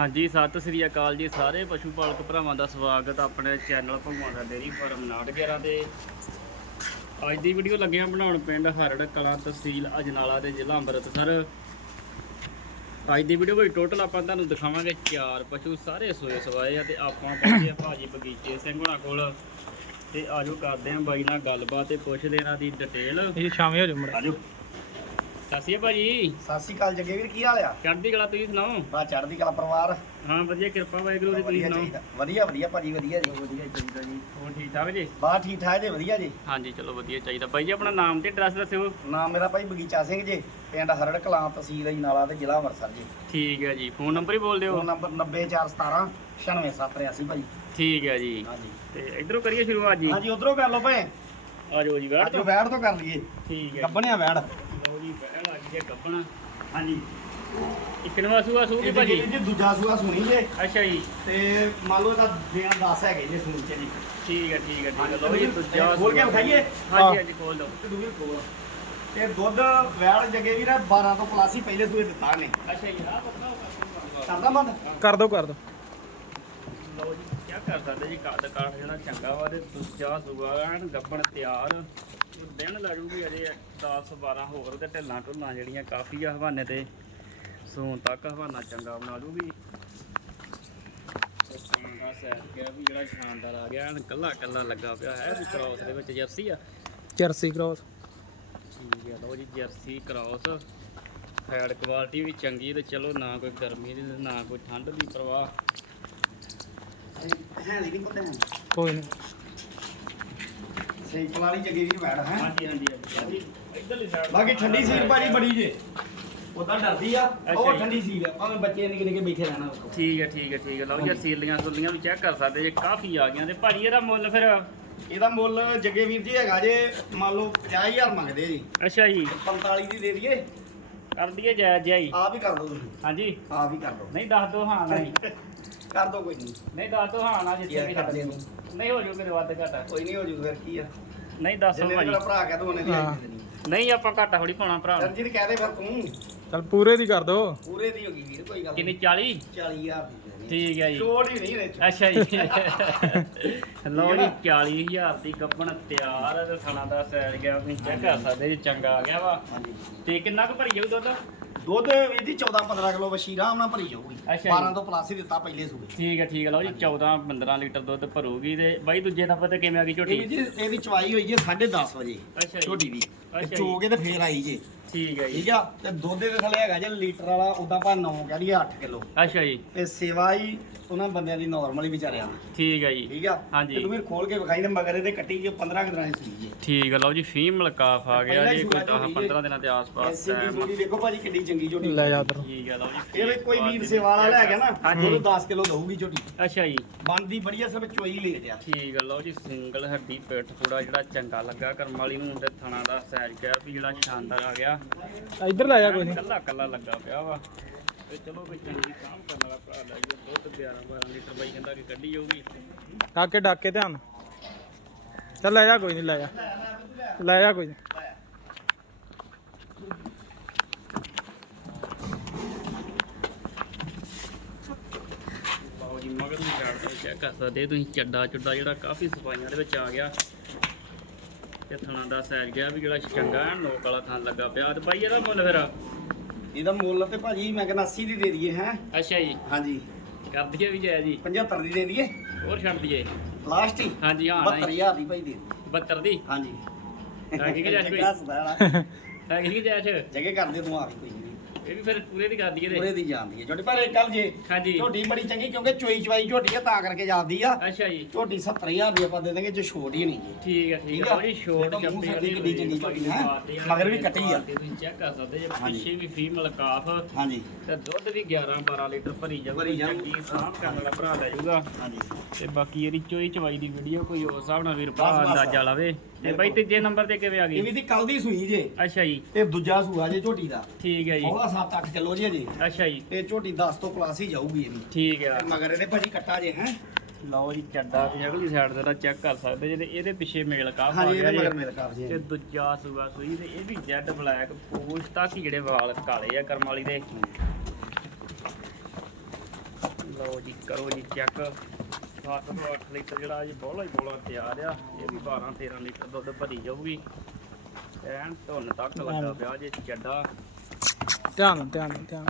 ਹਾਂਜੀ ਸਤਿ ਸ੍ਰੀ ਅਕਾਲ ਜੀ ਸਾਰੇ ਪਸ਼ੂ ਪਾਲਕ ਭਰਾਵਾਂ ਦਾ ਸਵਾਗਤ ਆਪਣੇ ਚੈਨਲ ਭਗਵਾਨ ਦਾ ਡੇਰੀ ਫਾਰਮ 911 ਤੇ। ਅੱਜ ਦੀ ਵੀਡੀਓ ਲੱਗਿਆ ਬਣਾਉਣ ਪਿੰਡ ਹਰੜ ਕਲਾਂ ਤਹਿਸੀਲ ਅਜਨਾਲਾ ਤੇ ਜ਼ਿਲ੍ਹਾ ਅੰਮ੍ਰਿਤਸਰ। ਅੱਜ ਦੀ ਵੀਡੀਓ ਵਿੱਚ ਟੋਟਲ ਆਪਾਂ ਤੁਹਾਨੂੰ ਦਿਖਾਵਾਂਗੇ ਚਾਰ ਪਸ਼ੂ ਸਾਰੇ ਸੋਏ ਸਵਾਏ ਆ ਤੇ ਆਪਾਂ ਪਹੁੰਚੇ ਆ ਭਾਜੀ ਬਗੀਚੇ ਸਿੰਘ ਹੋਣਾ ਕੋਲ। ਤੇ ਆਜੋ ਕਰਦੇ ਆਂ ਬਾਈ ਨਾਲ ਗੱਲਬਾਤ ਤੇ ਪੁੱਛਦੇ ਇਹਨਾਂ ਦੀ ਡਿਟੇਲ ਇਹ ਸ਼ਾਮੇ ਹੋ ਜਾ ਮੁੰਡਾ ਆਜੋ। ਸਤਿ ਸ਼੍ਰੀ ਅਕਾਲ ਭਾਜੀ। ਸਤਿ ਸ਼੍ਰੀ ਅਕਾਲ ਜੱਗੇ ਵੀਰ ਕੀ ਹਾਲ ਆ? ਚੜ੍ਹਦੀ ਕਲਾ ਤੁਸੀਂ ਸੁਣਾਓ? ਬਾ ਚੜ੍ਹਦੀ ਕਲਾ ਪਰਿਵਾਰ। ਹਾਂ ਵਧੀਆ ਕਿਰਪਾ ਵਾਹਿਗੁਰੂ ਦੀ ਤੁਸੀਂ ਵਧੀਆ ਸੁਣਾਓ? ਚਾਹੀਦਾ। ਵਧੀਆ ਵਧੀਆ ਭਾਜੀ ਵਧੀਆ ਜੀ। ਵਧੀਆ ਚਾਹੀਦਾ ਜੀ। ਹੋਰ ਠੀਕ ਠਾਕ ਜੀ? ਬਾ ਠੀਕ ਠਾਕ ਜੀ ਵਧੀਆ ਜੀ। ਹਾਂਜੀ ਚਲੋ ਵਧੀਆ ਚਾਹੀਦਾ। ਬਾਈ ਜੀ ਆਪਣਾ ਨਾਮ ਤੇ ਐਡਰੈਸ ਦੱਸਿਓ। ਨਾਮ ਮੇਰਾ ਭਾਈ ਬਗੀਚਾ ਸਿੰਘ ਜੀ ਪਿੰਡ ਹਰੜ ਕਲਾਂ ਤਹਿਸੀਲ ਅਜਨਾਲਾ ਤੇ ਜ਼ਿਲ੍ਹਾ ਅੰਮ੍ਰਿਤਸਰ ਜੀ। ਠੀਕ ਹੈ ਜੀ। ਫੋਨ ਨੰਬਰ ਹੀ ਬੋਲ ਦਿਓ ਫੋਨ ਨੰਬਰ 90417 96783 ਭਾਜੀ। ਠੀਕ ਹੈ ਜੀ। ਹਾਂਜੀ। ਤੇ ਇਧਰੋਂ ਕਰੀਏ ਸ਼ੁਰੂਆਤ ਜੀ? ਹਾਂਜੀ ਉਧਰੋਂ ਕਰ ਲਓ ਭਾਈ ਆ ਜਾਓ ਜੀ ਬੈਠ ਜਾਓ। ਵੈੜ ਤੋਂ ਕਰ ਲਈਏ। ਠੀਕ ਹੈ ਗੱਬਣਿਆ ਵੈੜ ਲਓ ਜੀ ਬੈਠ ਲੱਗ ਗਿਆ ਗੱਬਣਾ। ਹਾਂਜੀ। ਇੱਕ ਨਵਾਂ ਸੂਆ ਸੂਗੀ ਇਹ ਭਾਜੀ? ਜੀ ਦੂਜਾ ਸੂਆ ਸੁਣੀ ਜੇ। ਅੱਛਾ ਜੀ। ਤੇ ਮੰਨ ਲਓ ਇਹਦਾ ਦਿਨ 10 ਹੈਗੇ ਜੇ ਸੁਣ ਚ ਜੀ ਠੀਕ ਹੈ ਠੀਕ ਹੈ ਠੀਕ ਹੈ। ਹਾਂਜੀ, ਲਓ ਜੀ ਦੂਜਾ ਖੋਲ ਕੇ ਸੂਆ। ਵਿਖਾਈਏ? ਹਾਂਜੀ ਹਾਂਜੀ ਖੋਲ ਦਿਓ। ਤੇ ਦੂਜੀ ਕੋਲ ਤੇ ਦੁੱਧ ਵੈੜ ਜੱਗੇ ਵੀਰ 12 ਤੋਂ ਪਲੱਸ ਹੀ ਪਹਿਲੇ ਸੂਏ ਦਿੱਤਾ ਨੇ ਅੱਛਾ ਜੀ ਆਹ ਪਤਾ ਕਰਦਾ ਬੰਦ? ਕਰ ਦੋ ਕਰ ਦੋ। ਲਓ ਜੀ ਕੀ ਕਰ ਸਕਦੇ ਜੀ ਕੱਦ ਕਾਠ ਜਿਹੜਾ ਚੰਗਾ ਵਾ ਤੇ ਦੂਜਾ ਸੂਆ ਐਨ ਗੱਬਣ ਤਿਆਰ। ਦਿਨ ਲੱਗੂਗੀ ਅਜੇ 10 12 ਹੋਰ ਤੇ ਢਿੱਲਾਂ ਢੁੱਲਾਂ ਜਿਹੜੀਆਂ ਕਾਫੀ ਆ ਹਵਾਨੇ ਤੇ। ਸੂਣ ਤੱਕ ਹਵਾਨਾ ਚੰਗਾ ਬਣਾ ਲੂਗੀ ਇਸ ਤਰ੍ਹਾਂ ਦਾ ਸੈਟ ਗਿਆ ਵੀ ਜਿਹੜਾ ਸ਼ਾਨਦਾਰ ਆ ਗਿਆ ਐਨ ਕੱਲਾ ਕੱਲਾ ਲੱਗਾ ਪਿਆ ਹੈ ਵੀ ਕ੍ਰਾਸ ਦੇ ਵਿੱਚ ਜਰਸੀ ਆ। ਚਰਸੀ ਕ੍ਰੋਸ ਠੀਕ ਲਓ ਜੀ ਜਰਸੀ ਕ੍ਰਾਸ ਫੈਡ ਕੁਆਲਿਟੀ ਵੀ ਚੰਗੀ ਤੇ ਚਲੋ ਨਾ ਕੋਈ ਗਰਮੀ ਦੀ ਨਾ ਕੋਈ ਠੰਡ ਦੀ ਪਰਵਾਹ। ਹੈ ਨਹੀਂ ਪਤਾ ਹੁਣ ਕੋਈ ਨਹੀਂ। ਸਿੰਪਲ ਵਾਲੀ ਜੱਗੇ ਵੀਰ ਵੈੜ ਹੈ? ਹਾਂਜੀ ਹਾਂਜੀ ਹਾਂਜੀ। ਇਧਰਲੀ ਸਾਈਡ ਬਾਕੀ ਠੰਡੀ ਸੀਟ ਭਾਜੀ ਬੜੀ ਜੇ। ਉਦਾਂ ਡਰਦੀ ਆ ਉਹ। ਠੰਡੀ ਸੀਟ ਆ ਭਾਵੇਂ ਬੱਚੇ ਨਿੱਕੇ ਨਿੱਕੇ ਬੈਠੇ ਰਹਿਣਾ ਉੱਥੇ। ਠੀਕ ਹੈ ਠੀਕ ਹੈ ਠੀਕ ਹੈ ਲਓ ਜੀ ਸੀਲੀਆਂ ਸੁਲੀਆਂ ਵੀ ਚੈੱਕ ਕਰ ਸਕਦੇ ਜੇ ਕਾਫੀ ਆ ਗਈਆਂ ਤੇ ਭਾਜੀ ਇਹਦਾ ਮੁੱਲ ਫਿਰ? ਇਹਦਾ ਮੁੱਲ ਜੱਗੇ ਵੀਰ ਜੀ ਹੈਗਾ ਜੇ ਮੰਨ ਲਓ 50000 ਮੰਗਦੇ ਜੀ। ਅੱਛਾ ਜੀ। 45 ਦੀ ਦੇ ਦਈਏ। ਕਰ ਦਈਏ ਜਾਇਜ਼ ਜਾਈ ਆਪ ਹੀ ਕਰ ਦੋ ਤੁਸੀਂ। ਹਾਂਜੀ। ਆਪ ਹੀ ਕਰ ਦੋ ਨਹੀਂ ਦੱਸ ਦੋ ਹਾਂ ਨਹੀਂ। ਕਰ ਦੋ ਕੋਈ ਨਹੀਂ। ਨਹੀਂ ਦੱਸ ਦੋ ਹਾਂ ਨਾ ਜਿੱਥੇ ਵੀ ਕਰ ਦੇ ਨਹੀਂ ਹੋ ਜੂ ਮੇਰੇ ਵੱਧ ਘਾਟਾ। ਕੋਈ ਨਹੀਂ ਹੋ ਜੂ ਫਿਰ ਕੀ ਆ। ਨਹੀਂ ਦੱਸੋ ਜਿੰਨੇ ਭਾਜੀ। ਮੇਰਾ ਭਰਾ ਕਹਿ ਦੋ ਉਹਨੇ ਦੀ। ਆਈ ਨਹੀਂ ਆਪਾਂ ਘਾਟਾ ਥੋੜੀ ਪਾਉਣਾ ਭਰਾ ਨੂੰ। ਸਰਜੀਤ ਕਹਿ ਦੇ ਫਿਰ ਤੂੰ। ਚਲ ਪੂਰੇ ਦੀ ਕਰ ਦੋ। ਪੂਰੇ ਦੀ ਹੋ ਗਈ ਵੀਰ ਕੋਈ ਗੱਲ ਕਿੰਨੀ ਨਹੀਂ। 40 40000 ਦੀ। ਠੀਕ ਹੈ ਜੀ। ਛੋੜ ਹੀ ਨਹੀਂ ਇਹਦੇ ਚ ਅੱਛਾ ਜੀ। ਲਓ ਜੀ 40000 ਦੀ ਕੱਪਣ ਤਿਆਰ ਹੈ ਤੇ ਸਣਾ ਦਾ ਸੈਰ ਗਿਆ ਤੁਸੀਂ ਚੈੱਕ ਕਰ ਸਕਦੇ ਜੀ ਚੰਗਾ ਆ ਗਿਆ ਵਾ। ਹਾਂਜੀ। ਤੇ ਕਿੰਨਾ ਕੁ ਭਰੀ ਜਾਊ ਦੁੱਧ? ਦੁੱਧ ਇਹਦੀ 14 15 ਕਿਲੋ ਵਸ਼ੀ ਆਰਾਮ ਨਾਲ ਭਰੀ ਜਾਊਗੀ। ਅੱਛਾ ਜੀ। 12 ਤੋਂ ਪਲੱਸ ਹੀ ਦਿੱਤਾ ਪਹਿਲੇ ਸੂਬੇ ਠੀਕ ਹੈ ਠੀਕ ਹੈ ਲਓ ਜੀ 14 15 ਲੀਟਰ ਦੁੱਧ ਭਰੂਗੀ ਤੇ ਬਾਈ ਦੂਜੇ ਨੰਬਰ ਤੇ ਕਿਵੇਂ ਆ ਗਈ ਇਹ ਝੋਟੀ ਜੀ ਇਹਦੀ ਚਵਾਈ ਹੋਈ ਜੇ 10:30 ਵਜੇ ਅੱਛਾ ਜੀ। ਛੋਟੀ ਦੀ। ਅੱਛਾ ਤੇ ਜੀ। ਚੋ ਕੇ ਤੇ ਫੇਰ ਆਈ ਜੇ। ਠੀਕ ਹੈ ਜੀ। ਠੀਕ ਆ? ਤੇ ਦੁੱਧ ਦੇ ਥੱਲੇ ਹੈਗਾ ਜੇ ਲੀਟਰ ਵਾਲਾ ਉਦਾਂ ਪਾ 9 ਕਹਿ ਲਈਏ 8 ਕਿਲੋ। ਅੱਛਾ ਜੀ। ਤੇ ਸੇਵਾ ਹੀ ਉਹਨਾਂ ਬੰਦਿਆਂ ਦੀ ਨਾਰਮਲ ਹੀ ਵਿਚਾਰਿਆਂ ਠੀਕ ਹੈ ਜੀ। ਠੀਕ ਆ? ਹਾਂਜੀ। ਤੇ ਤੂੰ ਵੀ ਖੋਲ ਕੇ ਵਿਖਾਈ ਨੇ ਮਗਰ ਇਹਦੇ ਕੱਟੀ ਜੋ 15 ਕੁ ਦਿਨਾਂ ਦੀ ਸੀ ਜੇ। ਠੀਕ ਹੈ ਲਓ ਜੀ ਫੀਮੇਲ ਕਾਫ ਆ ਗਿਆ ਪਹਿਲਾਂ ਹੀ ਜੀ ਕੋਈ ਸੂਆ 10 ਝੋਟੀ 15 ਦਿਨਾਂ ਦੇ ਆਸ-ਪਾਸ ਐਸੀ ਦੀ ਦੇਖੋ ਭਾਜੀ ਕਿੱਡੀ ਚੰਗੀ ਝੋਟੀ। ਲੈ ਜਾ ਉਧਰ ਠੀਕ ਹੈ ਲਓ ਜੀ ਇਹ ਵੀ ਕੋਈ ਵੀਰ ਸੇਵਾ ਵਾਲਾ ਲੈ ਗਿਆ ਨਾ ਹਾਂਜੀ। ਉਹਨੂੰ 10 ਕਿਲੋ ਦਊਗੀ ਝੋਟੀ। ਅੱਛਾ ਜੀ। ਬਣਦੀ ਬੜੀਆ ਸਭ ਚੋਈ ਲੈ ਜਾ ਠੀਕ ਹੈ ਲਓ ਜੀ ਸਿੰਗਲ ਹੱਡੀ ਪਿੱਠ ਥੋੜਾ ਜਿਹੜਾ ਚੰਗਾ ਲੱਗਾ ਕਰਮ ਵਾਲੀ ਨੂੰ ਤੇ ਥਣਾ ਦਾ ਸਾਈਜ਼ ਗਿਆ ਵੀ ਜਿਹੜਾ ਸ਼ਾਨਦਾਰ ਆ ਗਿਆ। ਇੱਧਰ ਲੈ ਜਾ ਕੋਈ ਨਹੀਂ। ਕੱਲਾ ਕੱਲਾ ਲੱਗਾ ਪਿਆ ਵਾ। ਤੇ ਚਲੋ ਵੀ ਚੰਗੀ ਕੰਮ ਕਰਨ ਵਾਲਾ ਭਰਾ ਲਾਈਏ ਦੁੱਧ 11 12 ਲੀਟਰ ਬਾਈ ਕਹਿੰਦਾ ਕਿ ਕੱਢੀ ਜਾਊਗੀ। ਕਾਕੇ ਡਾਕੇ ਧਿਆਨ ਚੱਲ ਲੈ ਜਾ ਕੋਈ ਨਹੀਂ ਲੈ ਜਾ। ਲੈ ਜਾ ਕੋਈ ਨੀ। ਬਾਓ ਜੀ ਮਗਰ ਨੂੰ ਦਿਓ ਚੈੱਕ ਕਰ ਸਕਦੇ ਤੁਸੀਂ ਚੱਡਾ ਚੁੱਡਾ ਜਿਹੜਾ ਕਾਫੀ ਸਫਾਈਆਂ ਦੇ ਵਿੱਚ ਆ ਗਿਆ। ਤੇ ਥਣਾ ਦਾ ਸਾਈਜ਼ ਗਿਆ ਵੀ ਜਿਹੜਾ ਚੰਗਾ ਐਨ ਨੋਕ ਵਾਲਾ ਥਣ ਲੱਗਾ ਪਿਆ। ਤੇ ਬਾਈ ਇਹਦਾ ਮੁੱਲ ਫਿਰ? ਇਹਦਾ ਮੁੱਲ ਤੇ ਭਾਜੀ ਮੈਂ ਕਹਿੰਦਾ 80 ਦੀ ਦੇ ਦਈਏ ਹੈ? ਅੱਛਾ ਜੀ। ਹਾਂਜੀ। ਕਰ ਦਈਏ ਵੀ ਜੈ ਜੀ 75 ਦੀ ਦੇ ਦਈਏ। ਹੋਰ ਛੱਡ ਦਈਏ। ਲਾਸਟ ਹੀ? ਹਾਂਜੀ ਹਾਂ ਨਾ 72000 ਦੀ ਭਾਈ ਦੇ 72 ਦੀ? ਹਾਂਜੀ। ਹੈਗੀ ਕਿ ਜੈਸ਼ ਕੋਈ? ਜੱਗਾ ਹੱਸਦਾ ਵਾਲਾ। ਹੈ ਕਿ ਜੈਸ਼ ਜੱਗੇ ਕਰਦੇ ਤੂੰ ਆ ਕੋਈ। ਇਹ ਵੀ ਫਿਰ ਪੂਰੇ ਦੀ ਕਰ ਦਈਏ ਪੂਰੇ ਦੀ ਜਾਂਦੀ ਹੈ ਝੋਟੀ। ਪਰ ਇੱਕ ਗੱਲ ਜੇ ਹਾਂਜੀ। ਝੋਟੀ ਬੜੀ ਚੰਗੀ ਕਿਉਂਕਿ ਚੋਈ ਚਵਾਈ ਝੋਟੀ ਆ ਤਾਂ ਕਰਕੇ ਜਾਂਦੀ ਆ। ਅੱਛਾ ਜੀ। ਝੋਟੀ 70000 ਦੀ ਆਪਾਂ ਦੇ ਦਾਂਗੇ ਜੇ ਛੋਟ ਹੀ ਨਹੀਂ ਜੀ। ਠੀਕ ਹੈ ਠੀਕ ਹੈ। ਬੜੀ ਸ਼ੋਰਟ ਦੇਖੋ ਮੂੰਹ ਸਾਡੀ ਕਿੱਡੀ ਚੰਗੀ ਝੋਟੀ ਹੈ। ਮਗਰ ਵੀ ਕੱਟੀ ਆ। ਤੁਸੀਂ ਚੈੱਕ ਕਰ ਸਕਦੇ ਜੇ। ਹਾਂਜੀ। ਪਿੱਛੇ ਵੀ ਫੀਮੇਲ ਕਾਫ ਹਾਂਜੀ। ਤੇ ਦੁੱਧ ਵੀ 11 12 ਲੀਟਰ ਭਰੀ ਜਾਊ ਭਰੀ ਜਾਊ। ਚੰਗੀ ਸਾਂਭ ਕਰਨ ਵਾਲਾ ਭਰਾ ਲੈ ਜਾਊਗਾ। ਹਾਂਜੀ। ਤੇ ਬਾਕੀ ਇਹਦੀ ਚੋਈ ਚਵਾਈ ਦੀ ਵੀਡੀਓ ਕੋਈ ਹੋਰ ਹਿਸਾਬ ਨਾਲ ਵੀਰ ਭਰਾ ਬਸ, ਬਸ। ਅੰਦਾਜ਼ਾ ਲਾਵੇ। ਤੇ ਬਾਈ ਤੀਜੇ ਨੰਬਰ ਤੇ ਕਿਵੇਂ ਆ ਇਹ ਵੀ ਗਈ ਦੀ ਕੱਲ ਦੀ ਸੂਈ ਜੇ। ਅੱਛਾ ਜੀ। ਤੇ ਦੂਜਾ ਸੂਆ ਜੇ ਝੋਟੀ ਦਾ। ਠੀਕ ਹੈ ਜੀ। ਉਹਦਾ 7-8 ਕਿਲੋ ਜੇ ਜੀ ਅੱਛਾ ਜੀ। ਤੇ ਝੋਟੀ 10 ਤੋਂ ਪਲੱਸ ਹੀ ਜਾਊਗੀ ਇਹ ਵੀ ਠੀਕ ਆ। ਤੇ ਮਗਰ ਇਹਦੇ ਭਾਜੀ ਕੱਟਾ ਜੇ ਹੈ। ਲਓ ਜੀ ਚੱਡਾ ਤੇ ਅਗਲੀ ਸਾਈਡ ਤੇ ਦਾ ਚੈੱਕ ਕਰ ਸਕਦੇ ਜੇ ਤੇ ਇਹਦੇ ਪਿੱਛੇ ਮੇਲ ਕਾਫ ਆ ਹਾਂਜੀ ਗਿਆ ਇਹਦੇ ਮਗਰ ਜੀ ਮੇਰੇ ਕਾਫ ਜੀ। ਤੇ ਦੂਜਾ ਸੂਆ ਸੂਈ ਤੇ ਇਹ ਵੀ ਜੈਡ ਬਲੈਕ ਪੂਛ ਤੱਕ ਹੀ ਜਿਹੜੇ ਵਾਲ ਕਾਲੇ ਆ ਕਰਮ ਵਾਲੀ ਦੇ। ਲਓ ਜੀ ਕਰੋ ਜੀ ਚੈੱਕ 7 ਤੋਂ 8 ਲੀਟਰ ਜਿਹੜਾ ਜੀ ਬੋਲਾ ਹੀ ਬੋਲਾ ਤਿਆਰ ਆ ਇਹ ਵੀ 12 13 ਲੀਟਰ ਦੁੱਧ ਭਰੀ ਜਾਊਗੀ। ਐਨ ਧੁੰਨ ਤੱਕ ਲੱਗਾ ਪਿਆ ਜੇ ਚੱਡਾ। ਧਿਆਨ ਨਾਲ, ਧਿਆਨ ਨਾਲ, ਧਿਆਨ।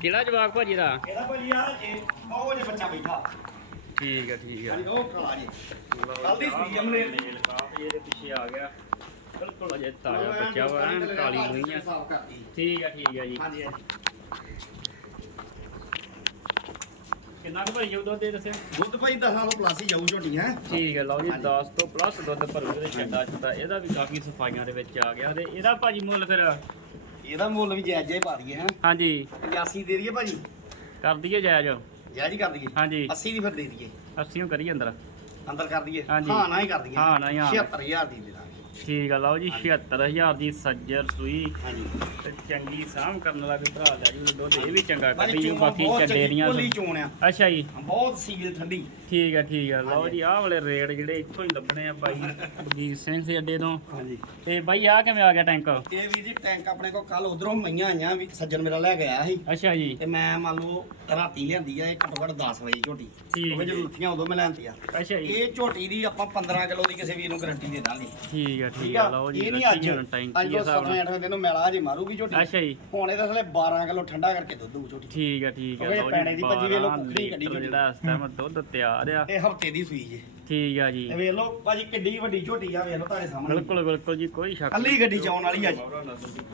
ਕਿਹੜਾ ਜਵਾਕ ਭਾਜੀ ਦਾ? ਇਹਦਾ ਭਾਜੀ ਆ? ਇਹ ਉਹ ਜੇ ਬੱਚਾ ਬੈਠਾ। ਠੀਕ ਹੈ ਠੀਕ ਹੈ ਹਾਂਜੀ ਉਹ ਜੀ। ਦੀ ਜੀ। ਮੇਲ ਕਾਫ ਇਹਦੇ ਪਿੱਛੇ ਆ ਗਿਆ। ਬਿਲਕੁਲ ਅਜੇ ਤਾਜ਼ਾ ਬੱਚਾ ਵਾ ਐਨ ਕਾਲੀ ਹੋਈ ਆ। ਸਾਫ਼ ਕਰਤੀ। ਠੀਕ ਹੈ ਠੀਕ ਹੈ ਜੀ। ਹਾਂਜੀ ਹਾਂਜੀ। ਕਿੰਨਾ ਕੁ ਭਰੀ ਜਾਊ ਦੁੱਧ ਇਹ ਦੱਸਿਓ ਦੁੱਧ ਭਾਈ 10 ਤੋਂ ਪਲੱਸ ਹੀ ਜਾਊ ਝੋਟੀ ਹੈ? ਠੀਕ ਹੈ ਲਓ ਜੀ ਹਾਂਜੀ। 10 ਤੋਂ ਪਲੱਸ ਦੁੱਧ ਭਰੂ ਇਹਦੇ ਛੱਡਾ ਛੱਡਾ। ਇਹਦਾ ਵੀ ਕਾਫੀ ਸਫਾਈਆਂ ਦੇ ਵਿੱਚ ਆ ਗਿਆ ਤੇ ਇਹਦਾ ਭਾਜੀ ਮੁੱਲ ਫਿਰ? ਇਹਦਾ ਮੁੱਲ ਵੀ ਜਾਇਜ਼ ਜਿਹਾ ਹੀ ਪਾ ਦਈਏ ਹੈ? ਹਾਂਜੀ। 85 ਦੇ ਦਈਏ ਭਾਜੀ? ਕਰ ਦਈਏ ਜਾਇਜ਼? ਜਾਇਜ਼ ਹੀ ਕਰ ਦਈਏ। ਹਾਂਜੀ। 80 ਦੀ ਫਿਰ ਦੇ ਦਈਏ। 80 ਨੂੰ ਕਰੀਏ ਅੰਦਰ। ਅੰਦਰ ਕਰ ਦਈਏ। ਹਾਂਜੀ। ਹਾਂ ਨਾ ਹੀ ਕਰ ਦਈਏ। ਹਾਂ ਨਾ ਹੀ ਹਾਂ। 76000 ਦੀ ਠੀਕ ਹੈ ਲਓ ਜੀ 76000 ਦੀ ਸੱਜਰ ਸੂਈ। ਹਾਂਜੀ। ਤੇ ਚੰਗੀ ਸਾਂਭ ਕਰਨ ਵਾਲਾ ਵੀ ਭਰਾ ਲੈ ਜੀ ਦੁੱਧ ਇਹ ਵੀ ਚੰਗਾ ਕੱਢੀ ਚੋਣ ਬਾਕੀ ਬਹੁਤ ਚੱਡੇ ਚੰਗੀ, ਦੀਆਂ ਭੋਲੀ ਚੋਣ ਆ। ਅੱਛਾ ਜੀ। ਬਹੁਤ ਸੀਲ ਠੰਡੀ। ਠੀਕ ਹੈ ਠੀਕ ਹੈ ਲਓ। ਜੀ ਆਹ ਵਾਲੇ ਰੇਟ ਜਿਹੜੇ ਇੱਥੋਂ ਹੀ ਲੱਭਣੇ ਆ ਬਾਈ ਬਲਜੀਤ ਸਿੰਘ ਦੇ ਅੱਡੇ ਤੋਂ। ਹਾਂਜੀ। ਤੇ ਬਾਈ ਆ ਕਿਵੇਂ ਆ ਗਿਆ ਟੈਂਕ? ਇਹ ਵੀ ਜੀ ਟੈਂਕ ਆਪਣੇ ਕੋਲ ਕੱਲ ਉਧਰੋਂ ਮਈਆਂ ਆਈਆਂ ਵੀ ਸੱਜਣ ਮੇਰਾ ਲੈ ਆਇਆ ਸੀ। ਅੱਛਾ ਜੀ। ਤੇ ਮੈਂ ਮੰਨ ਲਓ ਰਾਤੀ ਲਿਆਂਦੀ ਆ ਇਹ ਘੱਟੋ ਘੱਟ 10 ਵਜੇ ਝੋਟੀ। ਠੀਕ ਜਦੋਂ ਉੱਠੀਆਂ ਉਦੋਂ ਮੈਂ ਲੈਂਦੀ ਆ। ਅੱਛਾ ਜੀ। ਇਹ ਝੋਟੀ ਦੀ ਆਪਾਂ 15 ਕਿਲੋ ਦੀ ਕਿਸੇ ਵੀਰ ਨੂੰ ਗਾਰੰਟੀ ਦੇ ਦਾਂਗੇ। ਠੀਕ ਹੈ ਠੀਕ ਆ ਲਓ ਜੀ ਇਹ ਨਹੀਂ ਅੱਜ। ਅੱਜ ਉਹ ਹਿਸਾਬ ਨਾਲ 7 8 ਦਿਨ ਨੂੰ ਮੈਲਾ ਜੇ ਮਾਰੂਗੀ ਝੋਟੀ। ਅੱਛਾ ਜੀ। ਹੁਣ ਇਹਦੇ ਥਲੇ 12 ਕਿਲੋ ਠੰਡਾ ਕਰਕੇ ਦੁੱਧ ਦੂ ਝੋਟੀ। ਠੀਕ ਹੈ ਠੀਕ ਇਹ ਲਓ ਪੈਣੇ ਜੀ ਦੀ ਭੱਜੀ 12 ਕੁੱਕੜੀ ਕੱਢੀ। ਜਿਹੜਾ ਇਸ ਟਾਈਮ ਦੁੱਧ ਤਿਆਰ ਆ। ਇਹ ਹਫ਼ਤੇ ਦੀ ਸੂਈ ਜੇ। ਠੀਕ ਆ ਜੀ। ਵੇਖ ਲਓ ਭਾਜੀ ਕਿੱਡੀ ਵੱਡੀ ਝੋਟੀ ਆ ਵੇਖ ਲਓ ਤੁਹਾਡੇ ਸਾਹਮਣੇ। ਬਿਲਕੁਲ ਬਿਲਕੁਲ ਜੀ ਕੋਈ ਸ਼ੱਕ ਕੱਲੀ ਗੱਡੀ ਚ ਆਉਣ ਵਾਲੀ ਆ ਜੀ।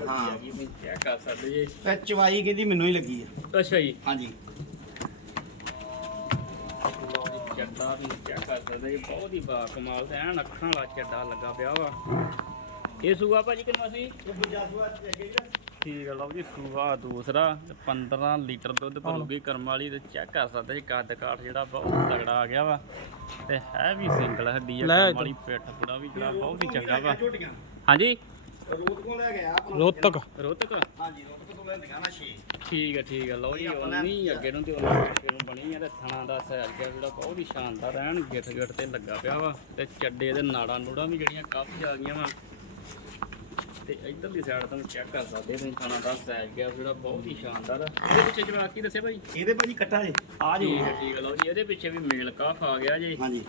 ਹਾਂ। ਚੈੱਕ ਕਰ ਸਕਦੇ ਜੀ। ਤੇ ਚਵਾਈ ਕਹਿੰਦੀ ਮੈਨੂੰ ਹੀ ਲੱਗੀ ਆ। ਅੱਛਾ ਜੀ। ਹਾਂਜੀ। ਚੱਡਾ ਵੀ ਚੈੱਕ ਕਰ ਸਕਦੇ ਜੀ ਬਹੁਤ ਹੀ ਬਾ ਕਮਾਲ ਤੇ ਐਨ ਅੱਖਾਂ ਵਾਲਾ ਚੱਡਾ ਲੱਗਾ ਪਿਆ ਵਾ। ਇਹ ਸੂਆ ਭਾਜੀ ਕਿੰਨਾ ਸੀ? ਇਹ ਦੂਜਾ ਸੂਆ ਅੱਗੇ ਜੀ ਠੀਕ ਹੈ ਲਓ ਜੀ ਸੂਆ ਦੂਸਰਾ ਤੇ 15 ਲੀਟਰ ਦੁੱਧ ਭਰੂਗੀ ਕਰਮ ਵਾਲੀ ਤੇ ਚੈੱਕ ਕਰ ਸਕਦੇ ਜੀ ਕੱਦ ਕਾਠ ਜਿਹੜਾ ਬਹੁਤ ਤਗੜਾ ਆ ਗਿਆ ਵਾ ਤੇ ਹੈ ਵੀ ਸਿੰਗਲ ਹੱਡੀ ਆ ਕਰਮ। ਵਾਲੀ ਪਿੱਠ ਪੁੜਾ ਵੀ ਜਿਹੜਾ ਬਹੁਤ ਹੀ ਚੰਗਾ ਵਾ। ਹਾਂਜੀ ਰੋਤ ਕੋਲ ਲੈ ਗਿਆ ਰੋਹਤਕ। ਰੋਤਕ ਹਾਂਜੀ ਰੋਤ ਕੋਲ ਲੈਂਦੀਆਂ ਨਾ 6 ਠੀਕ ਹੈ ਠੀਕ ਹੈ ਲਓ ਜੀ ਉਨੀ ਅੱਗੇ ਨੂੰ ਤੇ ਉਨੀ ਅੱਗੇ ਨੂੰ ਬਣੀ ਆ ਤੇ ਥਣਾ ਦਾ ਗਿਆ ਜਿਹੜਾ ਬਹੁਤ ਹੀ ਸ਼ਾਨਦਾਰ ਐਨ ਗਿੱਠ ਗਿੱਠ ਤੇ ਲੱਗਾ ਪਿਆ ਵਾ। ਤੇ ਚੱਡੇ ਦੇ ਨਾੜਾਂ ਨੂੜਾਂ ਵੀ ਜਿਹੜੀਆਂ ਕਾਫੀ ਆ ਗਈਆਂ ਵਾ। ਤੇ ਇਧਰਲੀ ਸਾਈਡ ਤੋਂ ਚੈੱਕ ਕਰ ਸਕਦੇ ਤੁਸੀਂ ਥਣਾ ਦਾ ਗਿਆ ਜਿਹੜਾ ਬਹੁਤ ਹੀ ਸ਼ਾਨਦਾਰ ਆ। ਇਹਦੇ ਪਿੱਛੇ ਜਵਾਬ ਕੀ ਦੱਸਿਆ ਭਾਈ ਇਹਦੇ ਭਾਜੀ ਕੱਟਾ ਜੇ। ਆ ਜੀ ਠੀਕ ਹੈ ਠੀਕ ਹੈ ਲਓ ਜੀ ਇਹਦੇ ਪਿੱਛੇ ਵੀ ਮੇਲ ਕਾਫ ਆ ਗਿਆ ਜੀ। ਹਾਂਜੀ।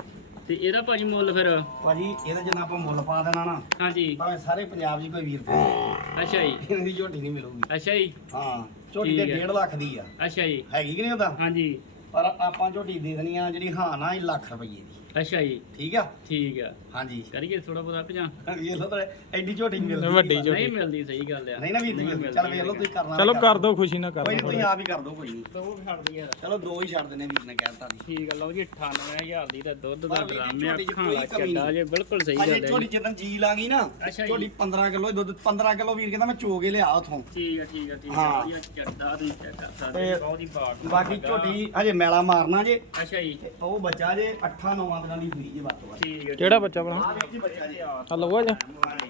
ਤੇ ਇਹਦਾ ਭਾਜੀ ਮੁੱਲ ਫਿਰ? ਭਾਜੀ ਇਹਦਾ ਜਿੰਨਾ ਆਪਾਂ ਮੁੱਲ ਪਾ ਦੇਣਾ ਨਾ ਹਾਂਜੀ। ਭਾਵੇਂ ਸਾਰੇ ਪੰਜਾਬ 'ਚ ਕੋਈ ਵੀਰ ਪਾਵੇ ਅੱਛਾ ਜੀ। ਇਹਨਾਂ ਦੀ ਝੋਟੀ ਨਹੀਂ ਮਿਲੂਗੀ। ਅੱਛਾ ਜੀ। ਹਾਂ ਝੋਟੀ ਤੇ ਠੀਕ ਹੈ। 1.5 ਲੱਖ ਦੀ ਆ। ਅੱਛਾ ਜੀ। ਹੈਗੀ ਕਿ ਨਹੀਂ ਉਹਦਾ? ਹਾਂਜੀ। ਪਰ ਆਪਾਂ ਝੋਟੀ ਦੇ ਦੇਣੀ ਆ ਜਿਹੜੀ ਹਾਂ ਨਾ ਇਹ ਲੱਖ ਰੁਪਏ ਦੀ। ਅੱਛਾ ਜੀ। ਠੀਕ ਆ? ਠੀਕ ਆ। ਹਾਂਜੀ। ਕਰੀਏ ਥੋੜਾ ਬਹੁਤਾ ਭਜਾ। ਇਹ ਲੋ ਤਾਂ ਐਡੀ ਝੋਟੀ ਮਿਲਦੀ। ਵੱਡੀ ਨਹੀਂ ਝੋਟੀ। ਨਹੀਂ ਮਿਲਦੀ ਸਹੀ ਗੱਲ ਆ। ਨਹੀਂ ਨਾ ਵੀਰ ਜੀ ਚੱਲ ਵੇਖ ਲਓ ਤੁਸੀਂ ਕਰਨਾ ਚਲੋ ਕਰ ਦੋ ਖੁਸ਼ੀ ਨਾ ਕਰ ਕੋਈ ਨਹੀਂ ਦੋ ਤੁਸੀਂ ਆਪ ਹੀ ਕਰ ਦਿਓ ਕੋਈ ਨਹੀਂ ਦੋ ਛੱਡਦੀ ਯਾਰ। ਚਲੋ ਦੋ ਹੀ ਛੱਡ ਦਿੰਨੇ ਵੀਰ ਨੇ ਕਹਿਤਾ ਜੀ। ਠੀਕ ਆ ਲਓ ਜੀ 98000 ਦੀ ਤਾਂ ਦੁੱਧ ਦਾ ਡਰਾਮੇ 'ਚ ਵਾਲਾ ਕਮੀ ਚੱਡਾ ਨਹੀਂ। ਜੇ ਬਿਲਕੁਲ ਸਹੀ ਗੱਲ ਹੈ ਝੋਟੀ। ਜਦੋਂ ਜੀ ਲਾਂਗੀ ਨਾ। ਝੋਟੀ 15 ਕਿਲੋ ਦੁੱਧ 15 ਕਿਲੋ ਵੀਰ ਕਹਿੰਦਾ ਮੈਂ ਚੋਗੇ ਲਿਆ ਉਥੋਂ। ਠੀਕ ਆ ਠੀਕ ਆ ਠੀਕ। ਆ। ਚੱਡਾ ਦੀ ਚੈੱਕ ਕਰ ਸਕਦੇ ਬਹੁਤ ਹੀ ਬਾਕੀ ਝੋਟੀ ਹਜੇ ਮੈਲਾ ਮਾਰਨਾ ਜੇ। ਅੱਛਾ ਜੀ। ਉਹ ਬੱਚਾ ਜੇ 8-9 ਦਿਨਾਂ ਦੀ ਸੂਈ ਜੇ ਵੱਧ ਤੋਂ ਵੱਧ। ਠੀਕ ਆ ਕਿਹੜਾ ਬੱਚਾ ਬਣਾ ਆ ਵੀਰ ਜੀ ਬੱਚਾ ਜੇ। ਆ ਆ ਲਓ ਜਾ।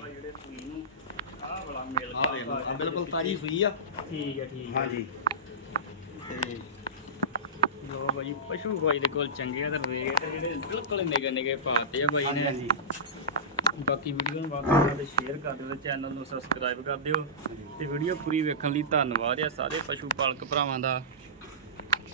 ਜਿਹੜੇ ਸੂਈ ਨੂੰ ਆਹ ਵਾਲਾ ਮੇਲ ਵੇਖ ਲਓ ਆਹ ਬਿਲਕੁਲ ਤਾਜੀ ਸੂਈ ਆ। ਠੀਕ ਆ ਠੀਕ ਆ ਹਾਂਜੀ। ਤੇ ਲੋ ਬਾਈ ਪਸ਼ੂ ਬਾਈ ਦੇ ਕੋਲ ਚੰਗੇ ਆ ਤੇ ਰੇਟ ਜਿਹੜੇ ਬਿਲਕੁਲ ਨਿਗੇ ਨਿਗੇ ਪਾਤੇ ਆ ਬਾਈ ਹਾਂਜੀ ਨੇ। ਹਾਂਜੀ ਬਾਕੀ ਵੀਡੀਓ ਨੂੰ ਵੱਧ ਤੋਂ ਵੱਧ ਸ਼ੇਅਰ ਕਰ ਦਿਓ ਚੈਨਲ ਨੂੰ ਸਬਸਕ੍ਰਾਈਬ ਕਰ ਦਿਓ। ਤੇ ਵੀਡੀਓ ਪੂਰੀ ਵੇਖਣ ਲਈ ਧੰਨਵਾਦ ਆ ਸਾਰੇ ਪਸ਼ੂ ਪਾਲਕ ਭਰਾਵਾਂ ਦਾ।